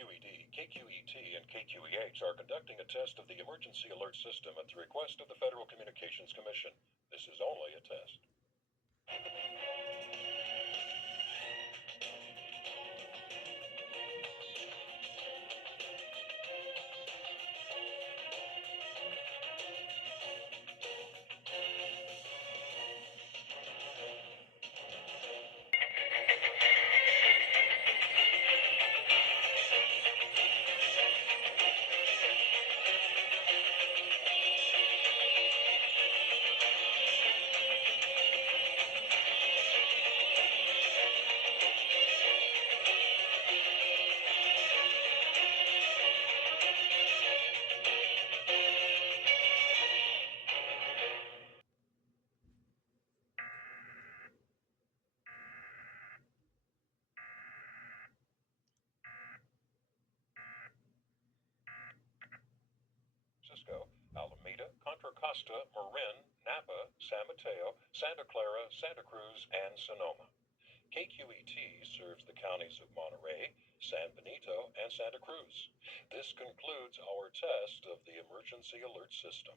KQED, KQET, and KQEH are conducting a test of the emergency alert system at the request of the Federal Communications Commission. This is only a test. Francisco, Alameda, Contra Costa, Marin, Napa, San Mateo, Santa Clara, Santa Cruz, and Sonoma. KQET serves the counties of Monterey, San Benito, and Santa Cruz. This concludes our test of the emergency alert system.